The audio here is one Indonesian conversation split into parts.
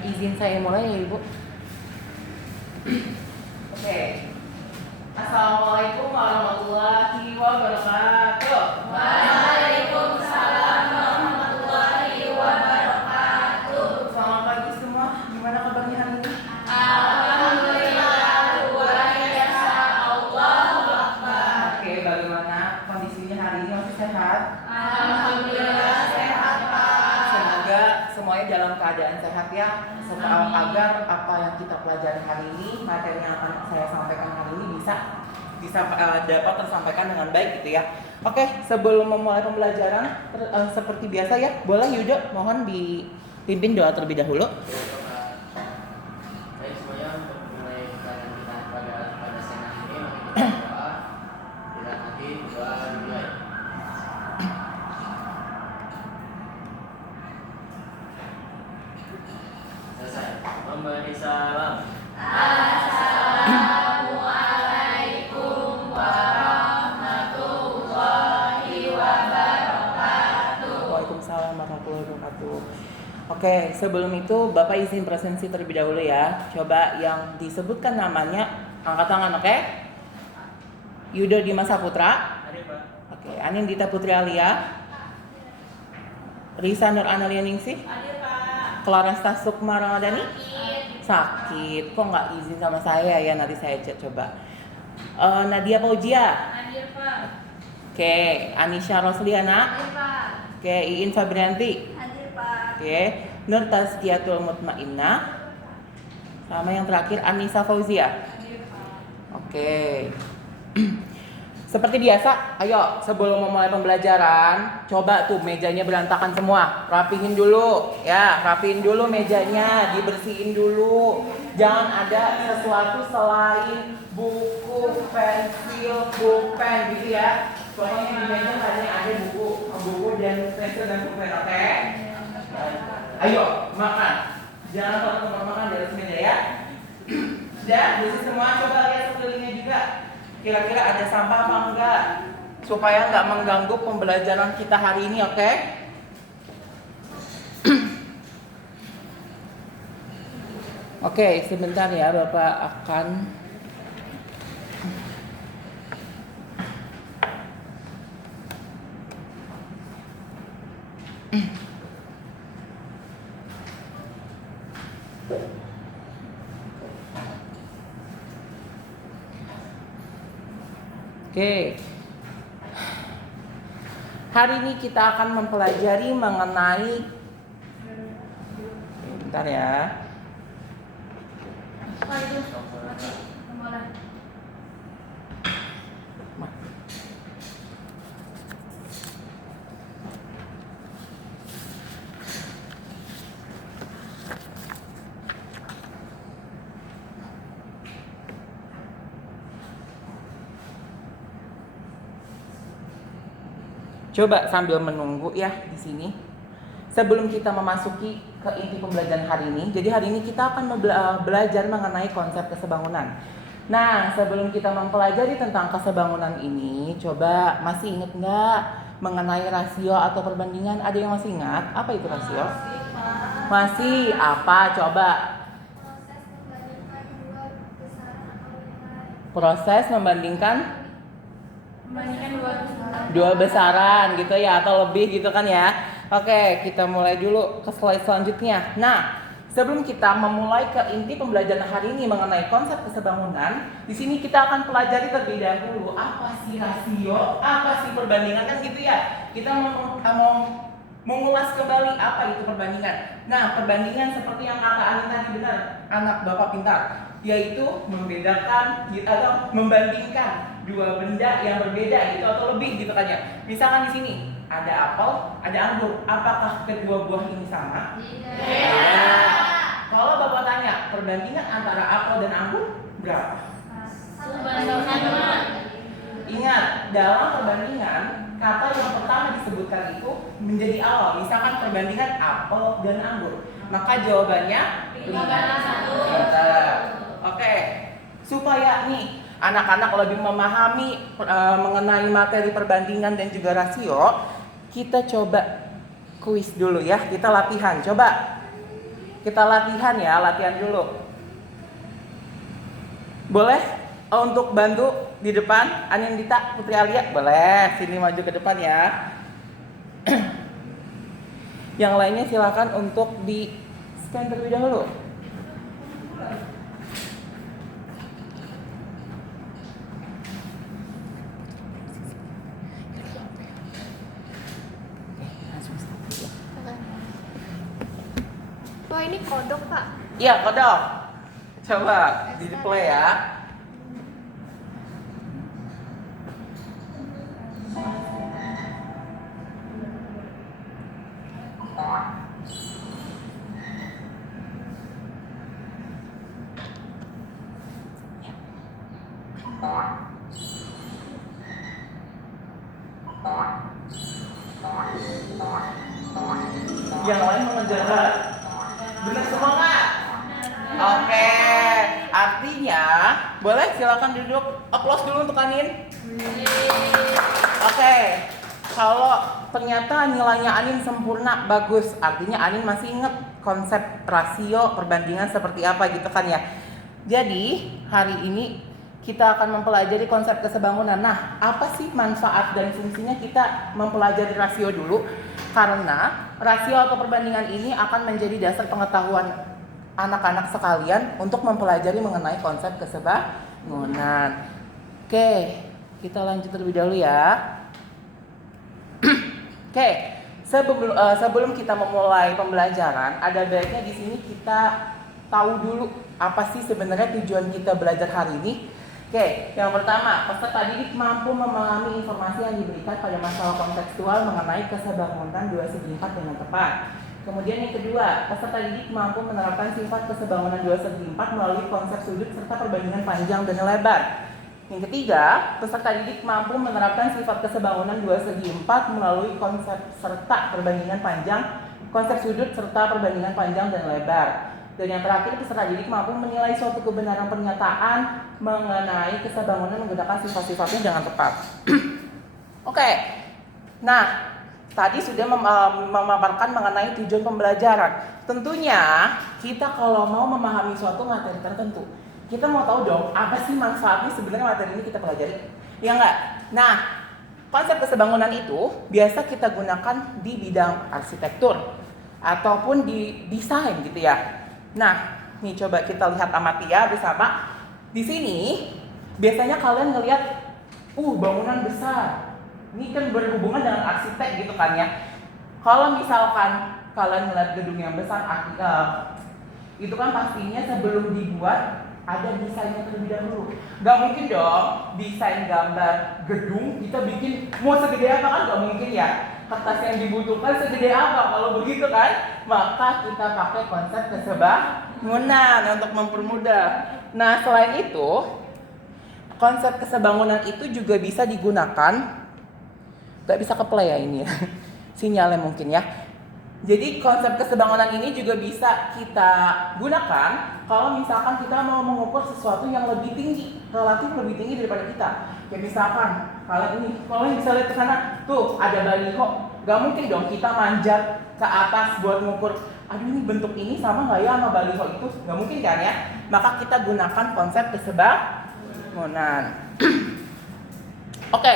Izin saya mulai ya Ibu. Oke. Assalamualaikum warahmatullahi wabarakatuh. Waalaikumsalam warahmatullahi wabarakatuh. Selamat pagi semua. Gimana kabarnya hari ini? Alhamdulillah, luar biasa. Allahu Akbar. Oke, bagaimana kondisinya hari ini? Masih sehat? Alhamdulillah sehat, Pak. Semoga semuanya dalam keadaan sehat ya. Agar apa yang kita pelajari hari ini, materi yang akan saya sampaikan hari ini bisa dapat tersampaikan dengan baik gitu ya. Oke, sebelum memulai pembelajaran seperti biasa ya, boleh Yudo mohon dipimpin doa terlebih dahulu. Baik semuanya, untuk memulai pelajaran kita pada senang ini, mari kita berdoa. Bila nanti doa dimulai. Selesai. Memberi salam. Assalamualaikum warahmatullahi wabarakatuh. Waalaikumsalam warahmatullahi wabarakatuh. Oke, sebelum itu Bapak izin presensi terlebih dahulu ya. Coba yang disebutkan namanya angkat tangan, oke? Yudo Dimas Saputra. Hadir, Pak. Oke, Anindita Putri Alia. Risa Nur Analia Ningsih. Hadir, Pak. Claresta Sukma Ramadhani. Sakit. Sakit, kok nggak izin sama saya ya, nanti saya chat coba. Nadia Fauzia. Hadir, Pak. Oke, Anisha Rosliana. Hadir, Pak. Oke, Iin Fabrianti. Hadir, Pak. Oke, Nur Tazkiyatul Mutmainnah. Sama yang terakhir Anissa Fauzia. Hadir, Pak. Oke. Seperti biasa, ayo sebelum memulai pembelajaran, coba tuh mejanya berantakan semua. Rapihin dulu, ya, rapihin dulu mejanya, dibersihin dulu. Jangan ada sesuatu selain buku, pensil, pulpen gitu ya. Pokoknya di meja ada buku dan pensil dan pulpen, oke? Ayo makan. Jangan lupa tempat makan di atas meja ya. Sudah, bersih semua. Coba lihat sekelilingnya juga. Kira-kira ada sampah apa enggak? Supaya enggak mengganggu pembelajaran kita hari ini, oke? Oke, sebentar ya Bapak akan Oke. Hari ini kita akan mempelajari mengenai bentar ya. Pak, itu. Boleh. Coba sambil menunggu ya di sini. Sebelum kita memasuki ke inti pembelajaran hari ini, jadi hari ini kita akan belajar mengenai konsep kesebangunan. Nah, sebelum kita mempelajari tentang kesebangunan ini, coba masih ingat nggak mengenai rasio atau perbandingan? Ada yang masih ingat? Apa itu rasio? Masih apa? Coba. Proses membandingkan dua besaran gitu ya, atau lebih gitu kan ya. Oke, kita mulai dulu ke slide selanjutnya. Nah, sebelum kita memulai ke inti pembelajaran hari ini mengenai konsep kesebangunan, di sini kita akan pelajari terlebih dahulu apa sih rasio, apa sih perbandingan kan gitu ya. Kita mau mengulas kembali apa itu perbandingan. Nah, perbandingan seperti yang kata Ani tadi benar, anak Bapak pintar, yaitu membedakan atau membandingkan dua benda yang berbeda gitu atau lebih gitu kan ya. Misalkan di sini ada apel, ada anggur. Apakah kedua buah ini sama? Tidak. Kalau Bapak tanya perbandingan antara apel dan anggur berapa? Perbandingan. Ingat, dalam perbandingan, kata yang pertama disebutkan itu menjadi awal. Misalkan perbandingan apel dan anggur. Maka jawabannya 5 banding 1. Oke. Supaya nih anak-anak lebih memahami mengenai materi perbandingan dan juga rasio, kita coba kuis dulu ya. Kita latihan. Coba. Kita latihan ya, latihan dulu. Boleh? Untuk bantu di depan, Anindita, Putri Alia, boleh sini maju ke depan ya. Yang lainnya silakan untuk di scan terlebih dahulu. Wah, ini kodok, Pak. Iya, kodok. Coba di display ya. Yang lain mengerjakan benar semua nggak? Oke, artinya boleh silakan duduk. Applause dulu untuk Anin. Oke, kalau ternyata nilainya Anin sempurna, bagus. Artinya Anin masih inget konsep rasio perbandingan seperti apa gitu kan ya. Jadi hari ini kita akan mempelajari konsep kesebangunan. Nah, apa sih manfaat dan fungsinya kita mempelajari rasio dulu? Karena rasio atau perbandingan ini akan menjadi dasar pengetahuan anak-anak sekalian untuk mempelajari mengenai konsep kesebangunan. Oke, kita lanjut terlebih dahulu ya. Oke, sebelum kita memulai pembelajaran, ada baiknya di sini kita tahu dulu apa sih sebenarnya tujuan kita belajar hari ini. Oke, yang pertama, peserta didik mampu memahami informasi yang diberikan pada masalah kontekstual mengenai kesebangunan dua segi empat dengan tepat. Kemudian yang kedua, peserta didik mampu menerapkan sifat kesebangunan dua segi empat melalui konsep sudut serta perbandingan panjang dan lebar. Yang ketiga, peserta didik mampu menerapkan sifat kesebangunan dua segi empat melalui konsep serta perbandingan panjang, konsep sudut serta perbandingan panjang dan lebar. Dan yang terakhir, peserta didik mampu menilai suatu kebenaran pernyataan mengenai kesebangunan menggunakan sifat-sifatnya dengan tepat. Oke, nah tadi sudah memaparkan mengenai tujuan pembelajaran. Tentunya kita kalau mau memahami suatu materi tertentu, kita mau tahu dong apa sih manfaatnya sebenarnya materi ini kita pelajari, ya enggak? Nah, konsep kesebangunan itu biasa kita gunakan di bidang arsitektur ataupun di desain gitu ya. Nah, nih coba kita lihat amati ya bersama. Di sini biasanya kalian ngelihat bangunan besar. Ini kan berhubungan dengan arsitek gitu kan ya. Kalau misalkan kalian melihat gedung yang besar, itu kan pastinya sebelum dibuat ada desainnya terlebih dahulu. Gak mungkin dong desain gambar gedung kita bikin mau segede apa, kan gak mungkin ya. Kertas yang dibutuhkan segede apa kalau begitu kan? Maka kita pakai konsep kesebangunan untuk mempermudah. Nah, selain itu, konsep kesebangunan itu juga bisa digunakan. Gak bisa ke play ya ini ya. Sinyalnya mungkin ya. Jadi konsep kesebangunan ini juga bisa kita gunakan kalau misalkan kita mau mengukur sesuatu yang lebih tinggi, relatif lebih tinggi daripada kita. Kayak misalkan kalian bisa lihat ke sana, tuh ada baliho. Gak mungkin dong kita manjat ke atas buat mengukur, aduh ini bentuk ini sama nggak ya sama baliho itu? Gak mungkin kan ya? Maka kita gunakan konsep kesebangunan. Oke,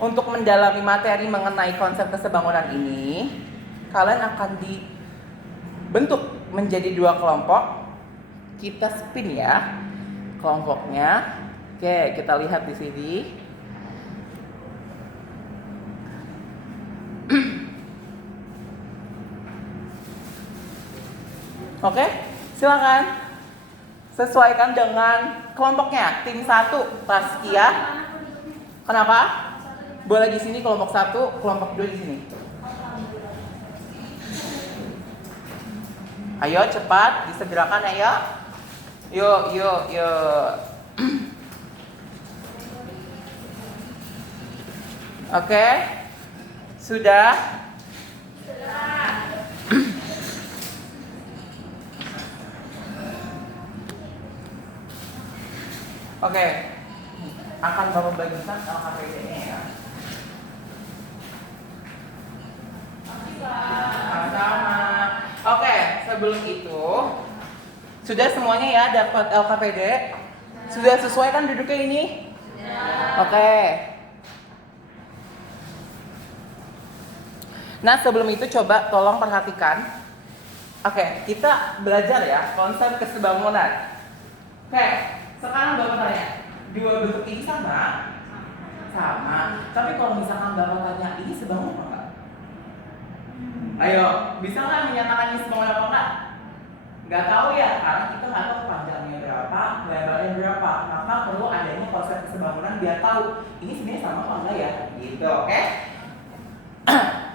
untuk mendalami materi mengenai konsep kesebangunan ini, kalian akan dibentuk menjadi 2 kelompok. Kita spin ya kelompoknya. Oke, kita lihat di sini. Oke, silakan sesuaikan dengan kelompoknya. Tim 1 Taskia. Kenapa? Boleh di sini kelompok 1, kelompok 2 di sini. Ayo cepat disegerakan ayo. Yuk. Oke? Sudah? Oke. Akan Bapak bagikan LKPD-nya ya. Sama-sama. Oke, sebelum itu sudah semuanya ya dapat LKPD? Sudah sesuai kan duduknya ini? Oke. Nah, sebelum itu coba tolong perhatikan. Oke, kita belajar ya konsep kesebangunan. Oke, sekarang Bapak tanya, dua bentuk ini sama? Sama. Tapi kalau misalkan Bapak tanya, ini sebangun apa enggak? Ayo, bisa nggak menyatakan ini sebangun apa enggak? Nggak tahu ya, karena kita nggak tahu panjangnya berapa, lebarnya berapa. Maka perlu adanya konsep kesebangunan biar tahu ini sebenarnya sama apa enggak ya, gitu. Oke?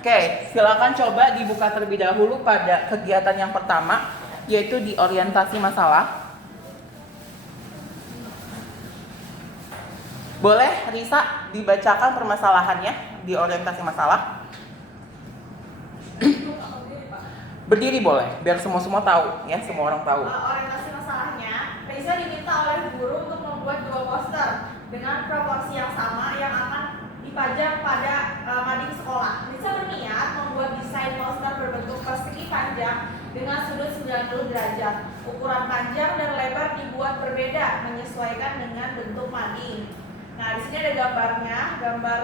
Oke, silakan coba dibuka terlebih dahulu pada kegiatan yang pertama, yaitu di orientasi masalah. Boleh Risa dibacakan permasalahannya di orientasi masalah? Berdiri boleh, biar semua tahu ya, semua orang tahu. Orientasi masalahnya, Risa diminta oleh guru untuk membuat 2 poster dengan proporsi yang sama yang akan dipajang pada mading sekolah. Risa berniat membuat desain poster berbentuk persegi panjang dengan sudut 90 derajat. Ukuran panjang dan lebar dibuat berbeda menyesuaikan dengan bentuk mading. Nah, di sini ada gambarnya, gambar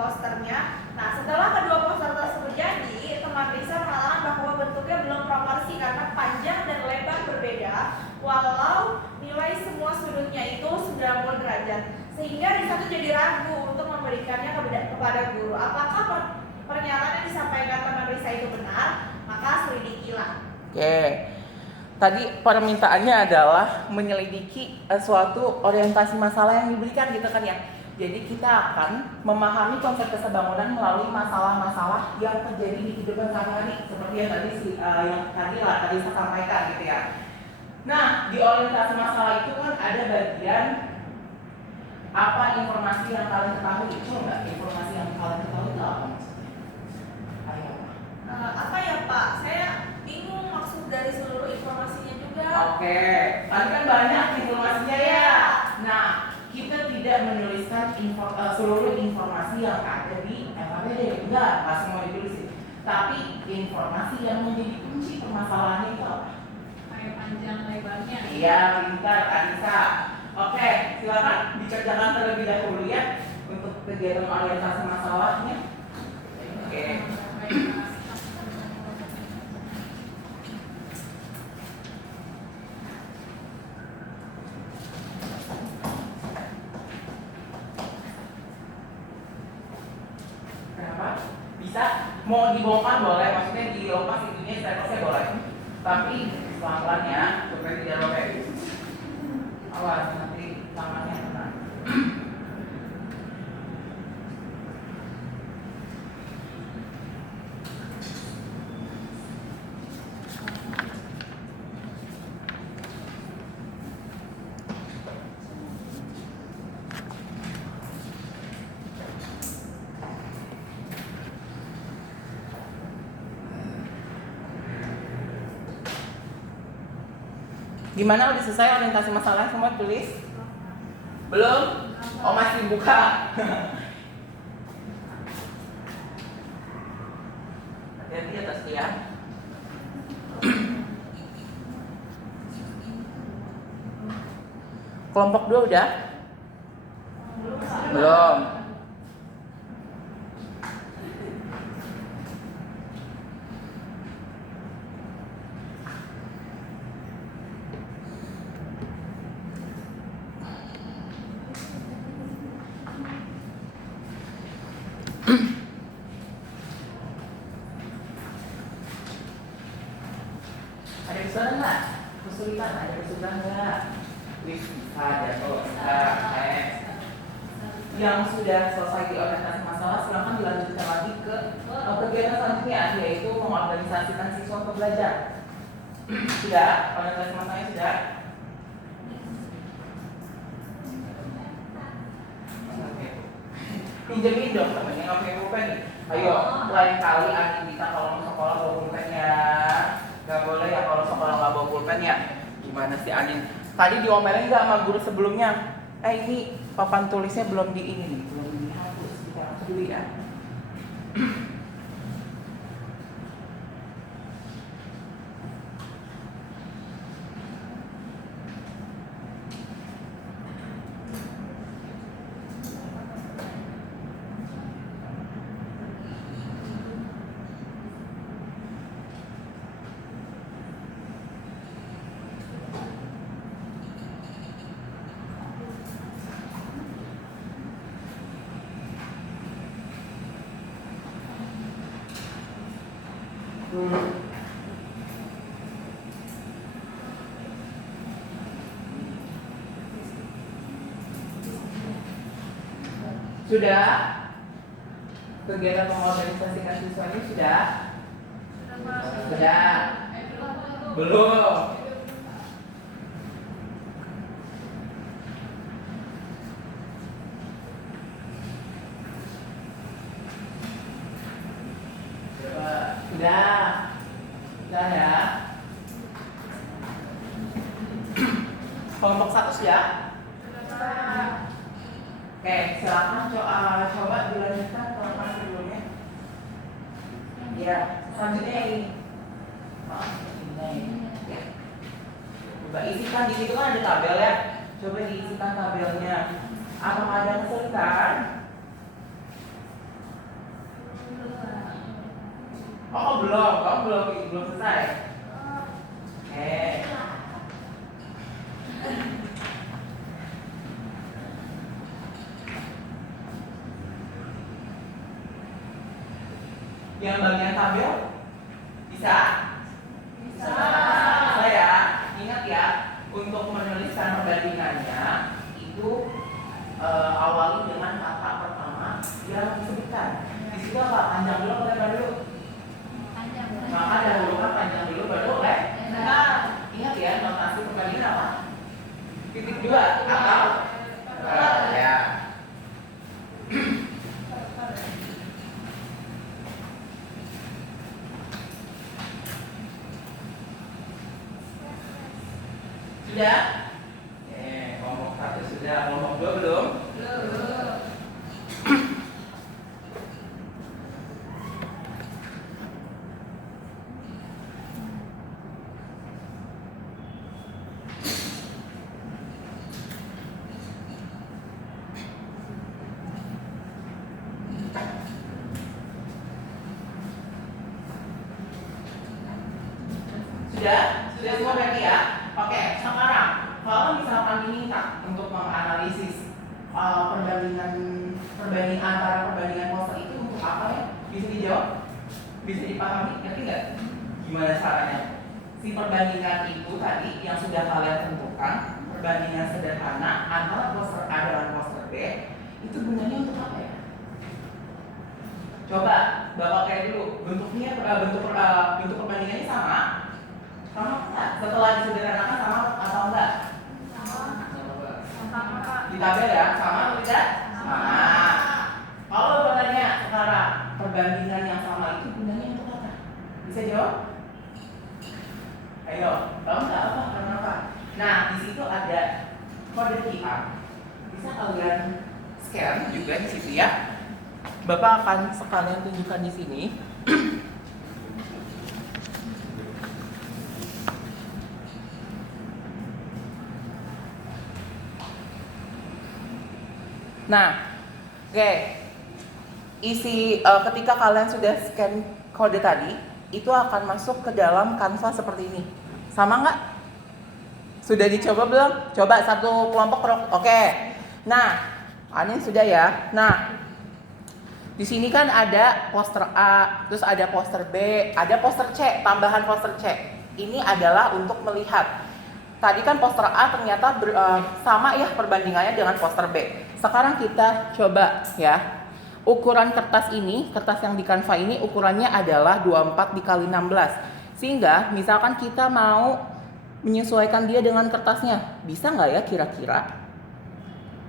posternya. Nah, setelah kedua poster tersebut jadi, teman Risa mengatakan bahwa bentuknya belum proporsi karena panjang dan lebar berbeda, walau nilai semua sudutnya itu 90 derajat. Sehingga Risa tuh jadi ragu untuk memberikannya kepada guru. Apakah pernyataan yang disampaikan teman Risa itu benar? Maka selidikilah. Oke. Tadi permintaannya adalah menyelidiki suatu orientasi masalah yang diberikan gitu kan ya. Jadi kita akan memahami konsep kesebangunan melalui masalah-masalah yang terjadi di kehidupan sehari-hari seperti yang tadi saya sampaikan gitu ya. Nah, di orientasi masalah itu kan ada bagian apa informasi yang kalian ketahui. Itu enggak informasi yang kalian ketahui itu apa maksudnya? Ayo. Apa ya Pak? Saya bingung maksud dari seluruh informasinya juga. Oke, tadi kan banyak informasinya ya. Nah, kita tidak menuliskan seluruh informasi yang ada di LKPD. Enggak semua ditulis. Tapi informasi yang menjadi kunci permasalahannya itu apa? Kayak panjang lebarnya. Iya, pintar Anissa. Oke, silakan dikerjakan terlebih dahulu ya untuk kegiatan orientasi masalahnya. Oke. Kenapa? Bisa? Mau dibongkar boleh, maksudnya dilepas itunya, statelessnya boleh. Tapi pelan-pelan ya, supaya tidak robek. Awas nanti tangannya kena. Gimana, udah selesai orientasi masalah semua tulis? Belum? Oh, masih buka. Hati-hati atas ya. Kelompok 2 udah? Belum. Ada kesulitan nggak? Kesulitan, ada kesulitan nggak? Bisa jatuh, yang sudah selesai di orientasi masalah silakan dilanjutkan lagi ke kegiatan selanjutnya, yaitu mengorganisasikan siswa untuk belajar. Sudah? Orientasi masalahnya sudah? Oke. Pinjemin dong temennya nggak punya pulpen nih. Ayo, lain kali Anin kita kalau mau sekolah bawa pulpen ya. Nggak boleh ya kalau sekolah nggak bawa pulpen ya. Gimana sih Anin? Tadi diomelin nggak sama guru sebelumnya? Ini papan tulisnya belum di ini nih, belum dihapus. Kita hapus dulu ya. Sudah? Kegiatan mengorganisasikan siswanya sudah? Sudah? Belum? Sudah? Sudah ya? Kelompok 1 sudah? Oke, silakan coba dilanjutkan ke kelas sebelumnya. Ya, selanjutnya yang ini. Ya. Coba isikan di situ kan ada tabel ya. Coba diisikan tabelnya. Apakah ada kesulitan? Oh belum, kamu belum selesai. Oke. Yang bagian tabel bisa? Bisa ya. Ingat ya, untuk menuliskan perbandingannya itu awali dengan kata pertama yang disebutkan. Di situ apa? Panjang dulu atau lebar dulu? Panjang. Maka dahulukan panjang dulu baru lebar. Ingat ya, notasi perbandingan apa? Titik 2 atau ya. Sudah? Kelompok 1 sudah, kelompok 2 belum? Belum. Sudah? Sudah semua berarti ya? Oke, sekarang kalau misalkan diminta untuk menganalisis perbandingan antara perbandingan poster itu untuk apa ya? Bisa dijawab? Bisa dipahami? Ngerti nggak? Gimana caranya? Si perbandingan itu tadi yang sudah kalian tentukan, perbandingan sederhana antara poster A dengan poster B, itu gunanya untuk apa ya? Coba Bapak kayak dulu, bentuk perbandingannya sama? Sama enggak? Setelah disederhanakan sama atau enggak? Sama. Di tabel ya, sama atau tidak? Sama. Kalau bertanya sekarang perbandingan yang sama itu gunanya untuk apa? Bisa jawab? Ayo, tahu nggak apa? Kenapa? Nah, di situ ada kode QR. Bisa kalian scan juga di situ ya. Bapak akan sekalian tunjukkan di sini. Nah, oke. Ketika kalian sudah scan kode tadi, itu akan masuk ke dalam Canva seperti ini. Sama nggak? Sudah dicoba belum? Coba satu kelompok. Oke. Nah, Anin sudah ya. Nah, di sini kan ada poster A, terus ada poster B, ada poster C, tambahan poster C. Ini adalah untuk melihat. Tadi kan poster A ternyata sama ya perbandingannya dengan poster B. Sekarang kita coba ya. Ukuran kertas ini, kertas yang di Canva ini ukurannya adalah 24 dikali 16. Sehingga misalkan kita mau menyesuaikan dia dengan kertasnya, bisa nggak ya kira-kira?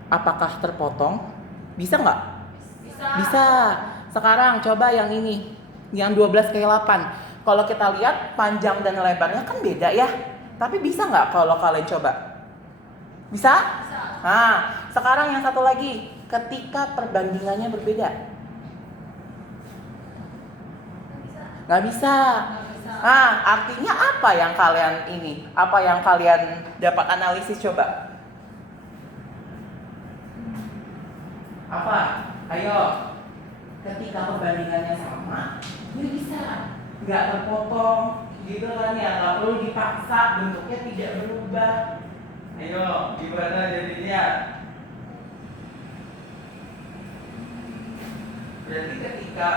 Apakah terpotong? Bisa nggak? Bisa. Bisa. Sekarang coba yang ini, yang 12 kali 8. Kalau kita lihat panjang dan lebarnya kan beda ya. Tapi bisa nggak kalau kalian coba? Bisa? Nah, sekarang yang satu lagi, ketika perbandingannya berbeda. Nggak bisa. Nah, artinya apa yang kalian ini? Apa yang kalian dapat analisis coba? Apa? Ayo. Ketika perbandingannya sama, ini bisa. Nggak terpotong, gitu kan ya. Nggak perlu dipaksa, bentuknya tidak berubah. Ayo, gimana jadinya? Berarti ketika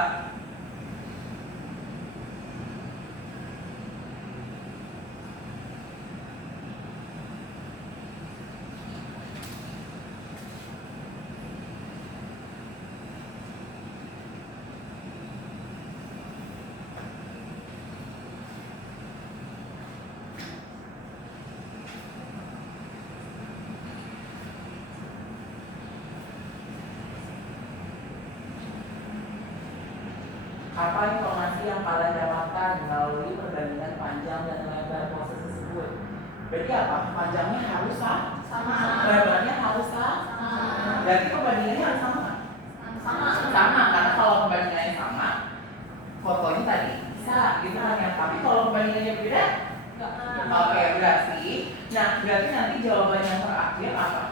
apa informasi yang kalian dapatkan melalui perbandingan panjang dan lebar proses tersebut? Berarti apa? Panjangnya harus sama, lebarnya harus sama. Berarti perbandingannya harus sama. Sama, karena kalau perbandingannya sama, fotonya tadi bisa, gitu kan ya. Tapi kalau perbandingannya beda, oke, berarti nanti jawaban yang terakhir apa?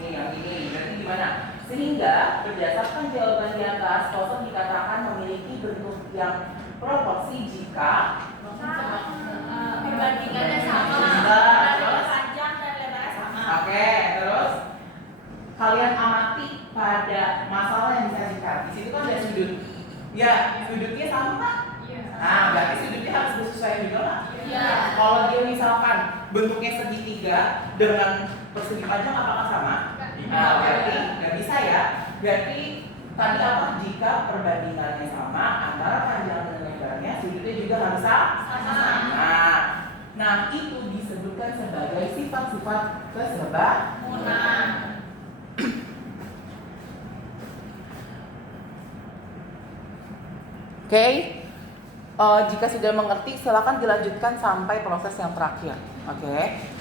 Nih yang ini, berarti gimana? Sehingga berdasarkan jawaban di atas, kosong dikatakan memiliki bentuk yang proporsi jika perbandingannya sama, terus panjang dan lebarnya sama. Oke, terus kalian amati pada masalah yang disajikan. Di situ kan ada sudut. Ya, sudutnya sama Pak? Iya. Nah, berarti sudutnya harus bersesuaian juga Pak? Iya. Kalau dia misalkan bentuknya segitiga dengan persegi panjang apakah sama? Nah, berarti nggak bisa ya. Berarti tadi apa? Jika perbandingannya sama antara panjang dan lebarnya, sudutnya juga harus sama. Nah, itu disebutkan sebagai sifat-sifat kesebangunan. Oke, jika sudah mengerti, silakan dilanjutkan sampai proses yang terakhir. Oke.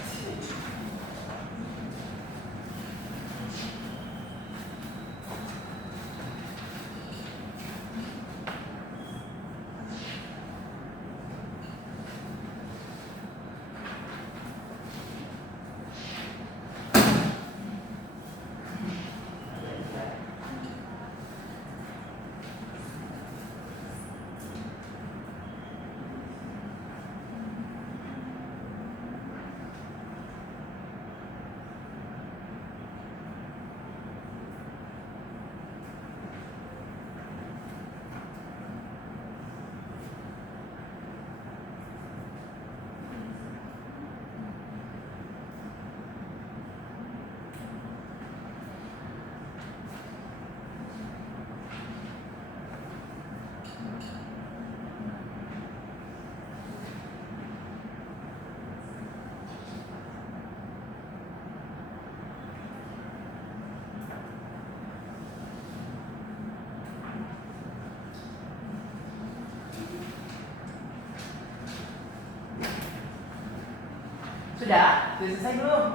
Sudah? Sudah selesai belum?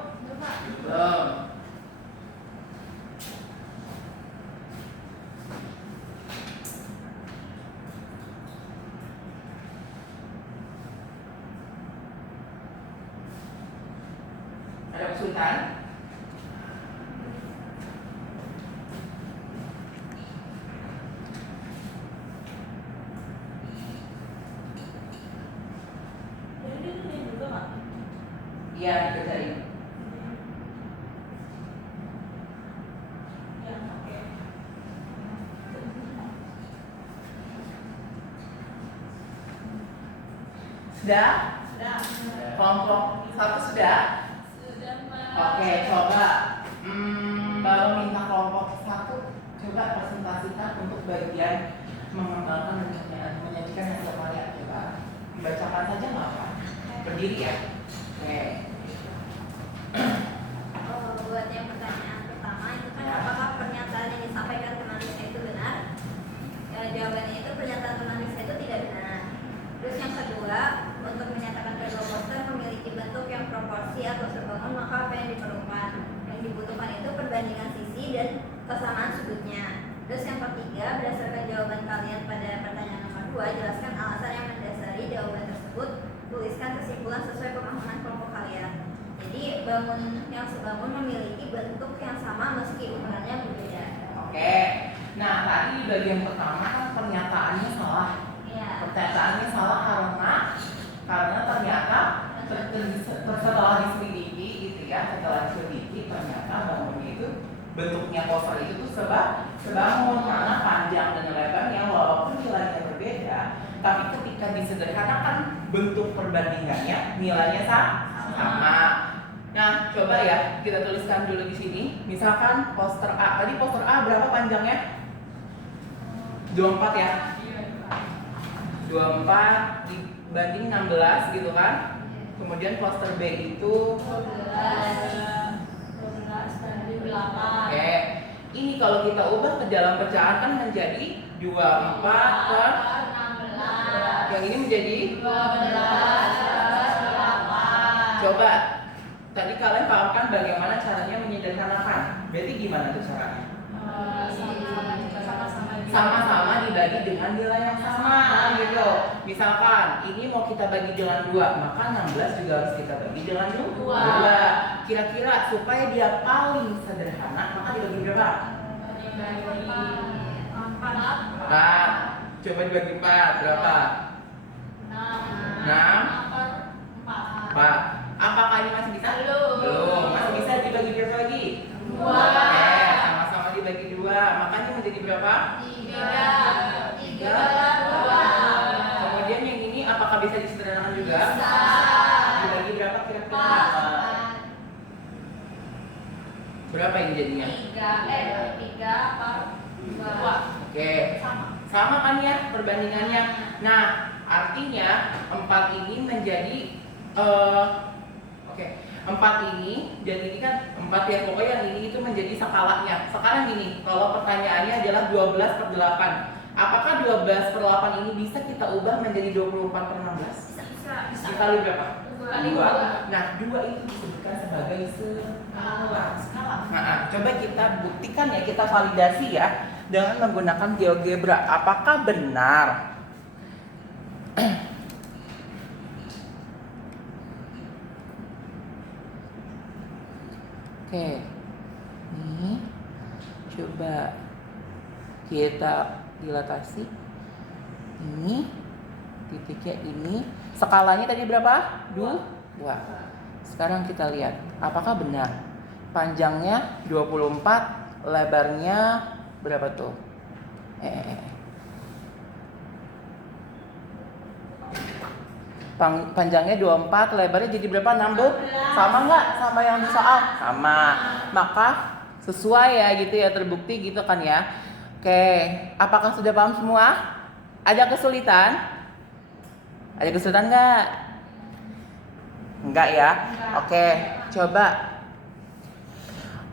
Belum. Ada kesulitan? Iya, dikerjain. Sudah? Kelompok satu sudah? Oke, coba baru minta kelompok satu coba presentasikan untuk bagian mengembangkan dan menyajikan hasil karya. Coba bacakan saja nggak apa? Berdiri ya. Oke. Buat yang pertanyaan pertama itu kan apakah pernyataan yang disampaikan kemarin Jawabannya itu pernyataan tentang bisa itu tidak benar. Terus yang kedua, untuk menyatakan kedua poster memiliki bentuk yang proporsi atau sebangun, maka apa yang diperlukan? Yang dibutuhkan itu perbandingan sisi dan kesamaan sudutnya. Terus yang ketiga, berdasarkan jawaban kalian pada pertanyaan nomor 2, jelaskan alasan yang mendasari jawaban tersebut. Tuliskan kesimpulan sesuai pemahaman kelompok kalian. Jadi bangun yang sebangun memiliki bentuk yang sama meski ukurannya berbeda. Oke. Nah, tadi di bagian pertama kan pernyataannya salah. Iya. Pernyataannya salah karena ternyata setelah diselidiki gitu ya, setelah diselidiki ternyata bangunnya itu bentuknya poster itu tuh sebangun karena panjang dan lebarnya walaupun nilainya berbeda, tapi ketika disederhanakan bentuk perbandingannya nilainya sama. Nah, coba ya kita tuliskan dulu di sini. Misalkan poster A. Tadi poster A berapa panjangnya? 24 ya. 24 dibanding 16 gitu kan. Kemudian poster B itu 12 dan 8. Oke. Ini kalau kita ubah ke dalam pecahan kan menjadi 24 per 16. yang ini menjadi 12 8. Coba tadi kalian pahamkan bagaimana caranya menyederhanakan. Berarti gimana tuh caranya? Sama-sama dibagi dengan nilai yang sama gitu. Misalkan ini mau kita bagi dengan 2, maka 16 juga harus kita bagi dengan 2. Kira-kira supaya dia paling sederhana maka dibagi berapa? Nah, coba dibagi 4 berapa? 6 4. Apakah ini masih bisa? Belum. Masih bisa dibagi berapa lagi? 2. Oke, sama-sama dibagi 2. Makanya menjadi berapa? 3. Kemudian yang ini apakah bisa disederhanakan juga? Bisa. Dibagi berapa kira-kira? Berapa ini jadinya? 3 per 2. Oke. Sama kan ya perbandingannya. Nah, artinya 4 ini menjadi 4 ini dan ini kan 4 ya, pokoknya yang ini itu menjadi skalanya. Sekarang gini, kalau pertanyaannya adalah 12 per 8, apakah 12 per 8 ini bisa kita ubah menjadi 24 per 16? Bisa. Dikali berapa? 2. Nah, 2 itu disebutkan sebagai skala. Nah, coba kita buktikan ya, kita validasi ya dengan menggunakan GeoGebra. Apakah benar? Oke, ini coba kita dilatasi. Ini titiknya ini, skalanya tadi berapa? 2. Sekarang kita lihat, apakah benar? Panjangnya 24, lebarnya berapa tuh? Panjangnya 24, lebarnya jadi berapa? 16. Sama nggak sama yang di soal? Sama. Maka sesuai ya gitu ya, terbukti gitu kan ya. Oke, apakah sudah paham semua? Ada kesulitan? Ada kesulitan nggak? Enggak ya? Oke, coba.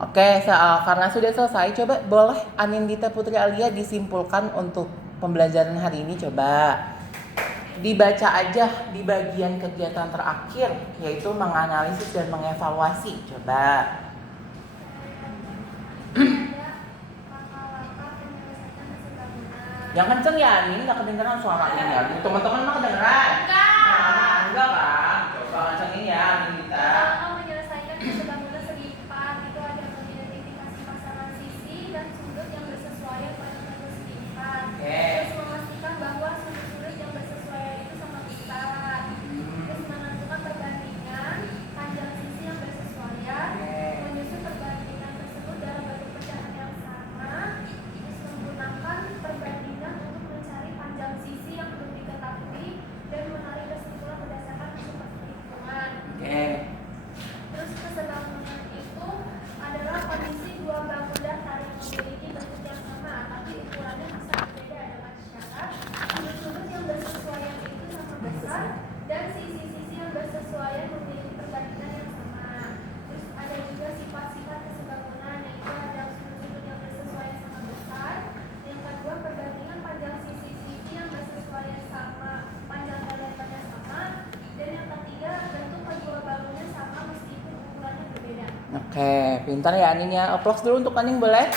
Oke, karena sudah selesai, coba boleh Anindita Putri Alia disimpulkan untuk pembelajaran hari ini. Coba dibaca aja di bagian kegiatan terakhir, yaitu menganalisis dan mengevaluasi. Coba. Yang kenceng ya, ini nggak kedengeran suaranya ya. Teman-teman mah kedengeran? Enggak kan? Coba kencengin ya, Anindita. Kalau menyelesaikan kesebangunan segi 4 itu ada mengidentifikasi pasangan sisi dan sudut yang bersesuaian pada bentuk segi 4. Oke. Terus memastikan bahwa sudut-sudut yang bersesuaian itu sama besar. Terus menentukan perbandingan panjang sisi yang bersesuaian. Menyusun perbandingan tersebut dalam bentuk pecahan yang sama. Terus menggunakan perbandingan untuk mencari panjang sisi yang belum diketahui dan menarik kesimpulan berdasarkan hasil perhitungan. Oke. Oke, pintar ya Anin ya. Applause dulu untuk Anin boleh?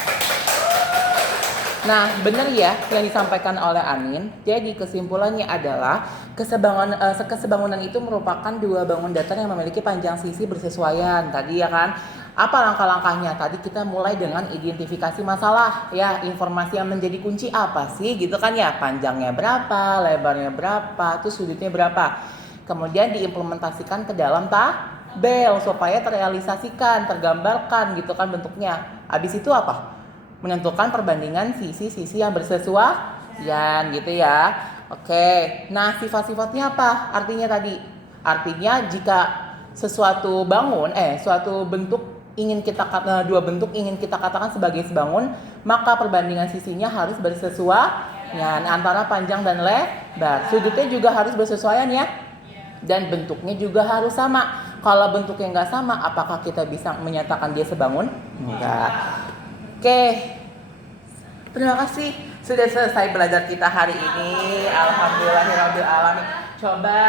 Nah, benar ya yang disampaikan oleh Anin. Jadi kesimpulannya adalah kesebangunan itu merupakan dua bangun datar yang memiliki panjang sisi bersesuaian. Tadi ya kan, apa langkah-langkahnya? Tadi kita mulai dengan identifikasi masalah ya, informasi yang menjadi kunci apa sih gitu kan ya, panjangnya berapa, lebarnya berapa, terus sudutnya berapa. Kemudian diimplementasikan ke dalam tabel supaya terrealisasikan, tergambarkan gitu kan bentuknya. Habis itu apa? Menentukan perbandingan sisi-sisi yang bersesuaian gitu ya. Oke, nah sifat-sifatnya apa? Artinya tadi, artinya jika suatu bentuk dua bentuk ingin kita katakan sebagai sebangun, maka perbandingan sisinya harus bersesuaian antara panjang dan lebar. Sudutnya juga harus bersesuaian ya, dan bentuknya juga harus sama. Kalau bentuknya nggak sama, apakah kita bisa menyatakan dia sebangun? Enggak. Oke, terima kasih sudah selesai belajar kita hari ini. Alhamdulillahirabbil alamin. Coba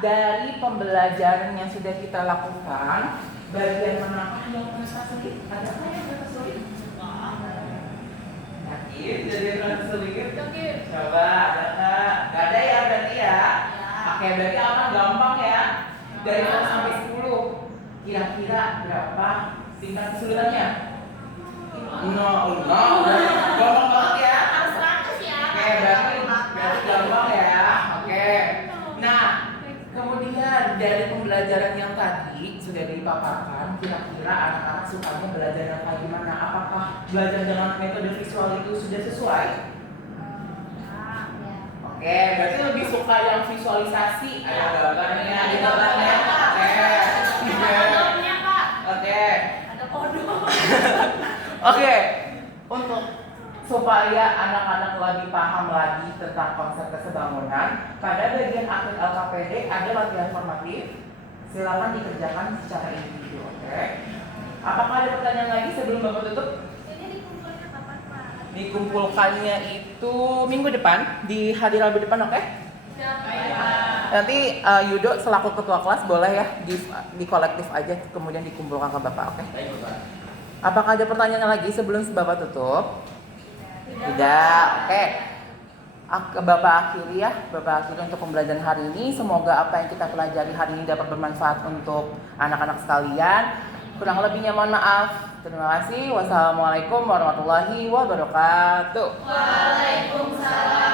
dari pembelajaran yang sudah kita lakukan, bagian manakah yang terasa sulit? Adakah yang terasa sulit? Yakin? Jadi terasa sulit? Coba, adakah? Gak ada ya berarti ya? Oke, berarti akan gampang ya. Dari 0 sampai 10, kira-kira berapa tingkat kesulitannya? Gampang banget ya. Harus 100 ya. Oke, berarti gampang ya. Oke. Nah, kemudian dari pembelajaran yang tadi sudah dipaparkan, kira-kira anak-anak sukanya belajar yang kayak gimana? Apakah belajar dengan metode visual itu sudah sesuai? Oke, berarti lebih suka yang visualisasi. Ada gambarnya, ada gambarnya. Kodenya, Kak. Oke. Ada kode. Oke, untuk supaya anak-anak lebih paham lagi tentang konsep kesebangunan, pada bagian akhir LKPD ada latihan formatif. Silakan dikerjakan secara individu, oke? Apakah ada pertanyaan lagi sebelum Bapak tutup? Jadi dikumpulnya kapan, Pak? Dikumpulkannya itu minggu depan, di hari Rabu depan, oke? Nanti Yudo selaku ketua kelas boleh ya di kolektif aja, kemudian dikumpulkan ke Bapak, oke? Baik, Bapak. Apakah ada pertanyaan lagi sebelum Bapak tutup? Tidak, oke. Bapak akhiri ya, Bapak akhiri untuk pembelajaran hari ini. Semoga apa yang kita pelajari hari ini dapat bermanfaat untuk anak-anak sekalian. Kurang lebihnya mohon maaf. Terima kasih. Wassalamualaikum warahmatullahi wabarakatuh. Waalaikumsalam.